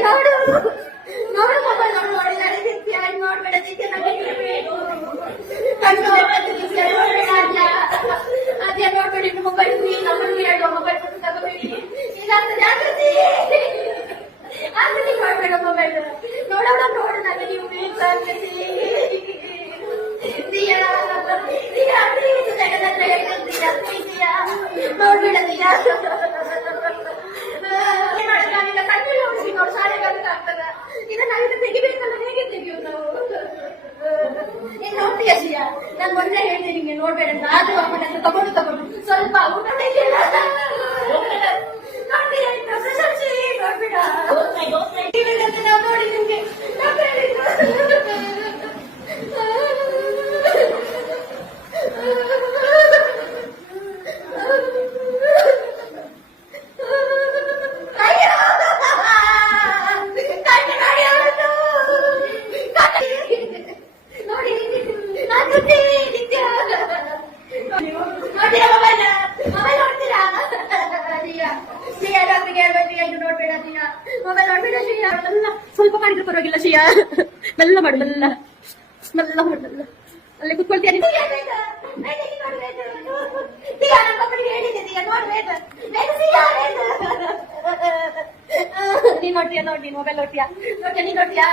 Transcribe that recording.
ನೋಡು ನೋಡು ಮೊಬೈಲ್ ನೋಡು ನೋಡಿದಾಳೆ ದಿತ್ಯ ನೋಡ್ಬೇಡ ದಿತ್ಯ ಅದೇ ನೋಡ್ಬೇಡಿ ಮೊಬೈಲ್ ನಮ್ಮನ್ನು ಹೇಳುವ ಮೊಬೈಲ್ ಕೊಟ್ಟು ತಗೋಬೇಡಿ ಇಲ್ಲಾಂತ ಜಾಗೃತಿ ಆಕೃತಿ ಮಾಡ್ಬೇಡ ಮೊಬೈಲ್ ನೋಡೋಣ ನೋಡು ನನಗೆ ನೀವು ನೋಡ್ಬೇಡ ದಿಯಾ ನೋಡು ಶಾಲೆಗೆ ಆಗ್ತದ ಇದನ್ನ ತೆಗಿಬೇಕಲ್ಲ ಹೇಗೆ ತೆಗಿಯೋದು ನಾವು ನೀನ್ ನೋಡ್ತೀಯ ಶ್ರೀಯಾ ನಾನು ಮೊನ್ನೆ ಹೇಳ್ತೀನಿ ನಿಂಗೆ ನೋಡ್ಬೇಡ ಅಂತ ಆದ್ರೂ ಅಮ್ಮನ ತಗೊಂಡು ಸ್ವಲ್ಪ ಊಟ ಬೇಕಿಲ್ಲ ನೋಡ್ತೀಯ ಪ್ರಶಂಸೆ ನೋಡ್ಬೇಡ ನಾವು ನೋಡಿ ನಿಮ್ಗೆ ಸ್ವಲ್ಪ ಮಾಡಿದ್ರೆ ಪರವಾಗಿಲ್ಲ ಶ್ರೀಯಾ ಮೆಲ್ಲ ಮಾಡು ಮೆಲ್ಲ ಅಲ್ಲೇ ಕುತ್ಕೊಳ್ತೀಯ ನೀನ್ ನೋಡ್ತೀಯ ನೋಡಿ ಮೊಬೈಲ್ ನೋಡ್ತೀಯಾ ನೀನ್ ನೋಡ್ತೀಯಾ